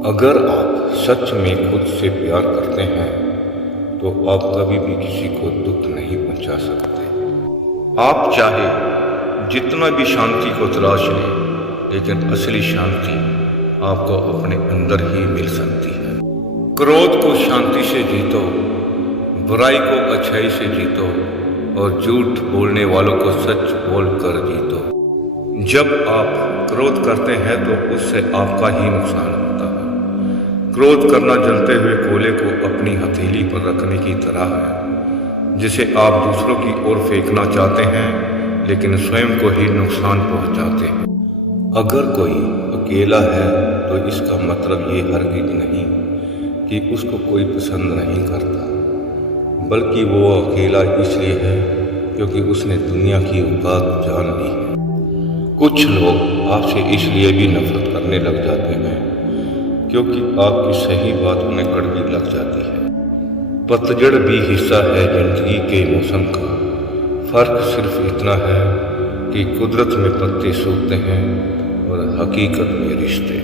अगर आप सच में खुद से प्यार करते हैं तो आप कभी भी किसी को दुख नहीं पहुंचा सकते। आप चाहे जितना भी शांति को तलाश लें, लेकिन असली शांति आपको अपने अंदर ही मिल सकती है। क्रोध को शांति से जीतो, बुराई को अच्छाई से जीतो और झूठ बोलने वालों को सच बोलकर जीतो। जब आप क्रोध करते हैं तो उससे आपका ही नुकसान होता है। क्रोध करना जलते हुए कोयले को अपनी हथेली पर रखने की तरह है, जिसे आप दूसरों की ओर फेंकना चाहते हैं लेकिन स्वयं को ही नुकसान पहुंचाते हैं। अगर कोई अकेला है तो इसका मतलब ये हरगिज नहीं कि उसको कोई पसंद नहीं करता, बल्कि वो अकेला इसलिए है क्योंकि उसने दुनिया की औकात जान ली है। कुछ लोग आपसे इसलिए भी नफरत करने लग जाते हैं क्योंकि आपकी सही बात उन्हें कड़वी लग जाती है। पतझड़ भी हिस्सा है जिंदगी के मौसम का। फर्क सिर्फ इतना है कि कुदरत में पत्ते सूखते हैं और हकीकत में रिश्ते।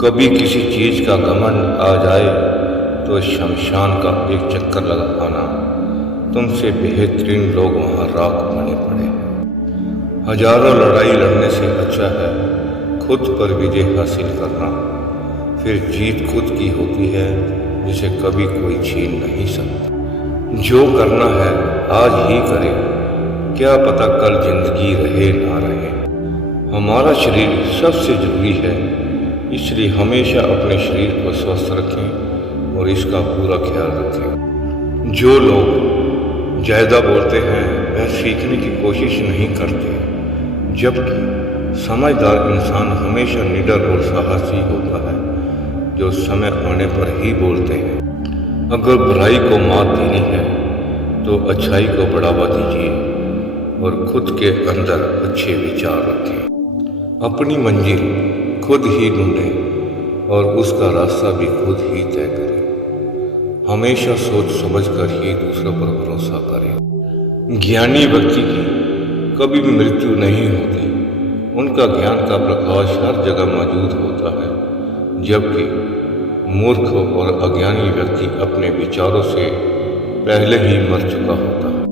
कभी किसी चीज का घमंड आ जाए तो शमशान का एक चक्कर लगा पाना, तुमसे बेहतरीन लोग वहां राख बने पड़े हैं। हजारों लड़ाई लड़ने से अच्छा है खुद पर विजय हासिल करना। फिर जीत खुद की होती है जिसे कभी कोई छीन नहीं सकता। जो करना है आज ही करें, क्या पता कल जिंदगी रहे ना रहे। हमारा शरीर सबसे जरूरी है, इसलिए हमेशा अपने शरीर को स्वस्थ रखें और इसका पूरा ख्याल रखें। जो लोग ज्यादा बोलते हैं वह सीखने की कोशिश नहीं करते, जबकि समझदार इंसान हमेशा निडर और साहसी होता है, जो समय आने पर ही बोलते हैं। अगर बुराई को मात देनी है तो अच्छाई को बढ़ावा दीजिए और खुद के अंदर अच्छे विचार रखें। अपनी मंजिल खुद ही ढूंढें और उसका रास्ता भी खुद ही तय करें। हमेशा सोच समझकर ही दूसरों पर भरोसा करें। ज्ञानी व्यक्ति की कभी भी मृत्यु नहीं होती, उनका ज्ञान का प्रकाश हर जगह मौजूद होता है, जबकि मूर्ख और अज्ञानी व्यक्ति अपने विचारों से पहले ही मर चुका होता है।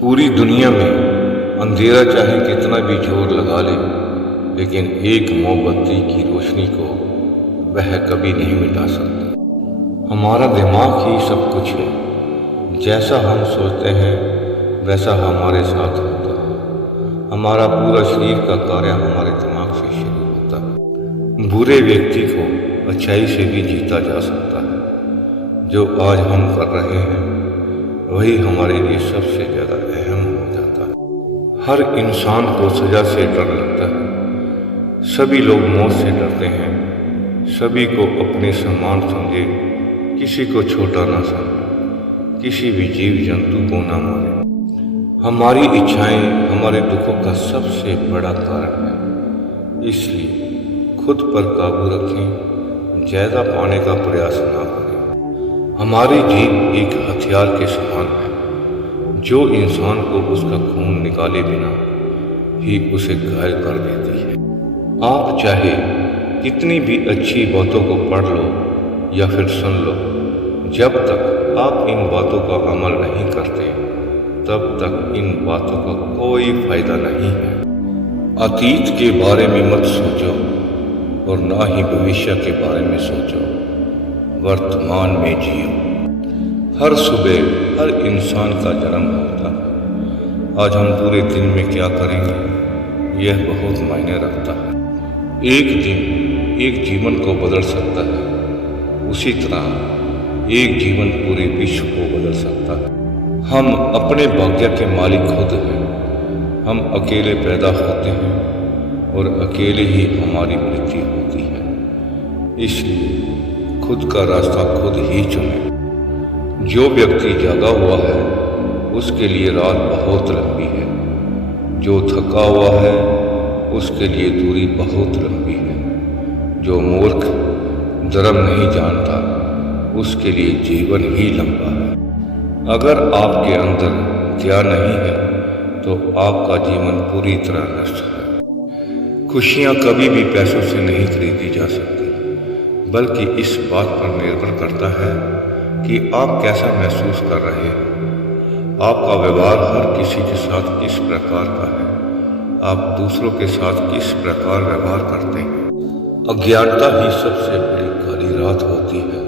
पूरी दुनिया में अंधेरा चाहे कितना भी जोर लगा ले, लेकिन एक मोमबत्ती की रोशनी को वह कभी नहीं मिटा सकता। हमारा दिमाग ही सब कुछ है। जैसा हम सोचते हैं वैसा हमारे साथ होता है। हमारा पूरा शरीर का कार्य हमारे दिमाग से शुरू होता है। बुरे व्यक्ति को अच्छाई से भी जीता जा सकता है। जो आज हम कर रहे हैं वही हमारे लिए सबसे ज्यादा अहम हो जाता है। हर इंसान को सजा से डर लगता है। सभी लोग मौत से डरते हैं। सभी को अपने समान समझे, किसी को छोटा ना समझे, किसी भी जीव जंतु को ना मारे। हमारी इच्छाएं हमारे दुखों का सबसे बड़ा कारण है, इसलिए खुद पर काबू रखें, ज्यादा पाने का प्रयास ना करें। हमारी जीभ एक हथियार के समान है, जो इंसान को उसका खून निकाले बिना ही उसे घायल कर देती है। आप चाहे कितनी भी अच्छी बातों को पढ़ लो या फिर सुन लो, जब तक आप इन बातों का अमल नहीं करते तब तक इन बातों का कोई फायदा नहीं है। अतीत के बारे में मत सोचो और ना ही भविष्य के बारे में सोचो, वर्तमान में जियो। हर सुबह हर इंसान का जन्म होता है। आज हम पूरे दिन में क्या करेंगे यह बहुत मायने रखता है। एक दिन एक जीवन को बदल सकता है, उसी तरह एक जीवन पूरे विश्व को बदल सकता है। हम अपने भाग्य के मालिक खुद हैं। हम अकेले पैदा होते हैं और अकेले ही हमारी मृत्यु होती है, इसलिए खुद का रास्ता खुद ही चुनें। जो व्यक्ति जागा हुआ है उसके लिए रात बहुत लंबी है, जो थका हुआ है उसके लिए दूरी बहुत लंबी है, जो मूर्ख धर्म नहीं जानता उसके लिए जीवन ही लंबा है। अगर आपके अंदर दया नहीं है तो आपका जीवन पूरी तरह नष्ट है। खुशियाँ कभी भी पैसों से नहीं खरीदी जा सकती, बल्कि इस बात पर निर्भर करता है कि आप कैसा महसूस कर रहे हैं। आपका व्यवहार हर किसी के साथ किस प्रकार का है, आप दूसरों के साथ किस प्रकार व्यवहार करते हैं। अज्ञानता ही सबसे बड़ी काली रात होती है।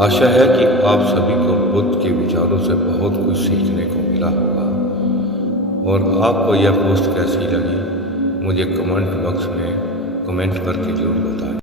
आशा है कि आप सभी को बुद्ध के विचारों से बहुत कुछ सीखने को मिला होगा। और आपको यह पोस्ट कैसी लगी मुझे कमेंट बॉक्स में कमेंट करके जरूर बताएं।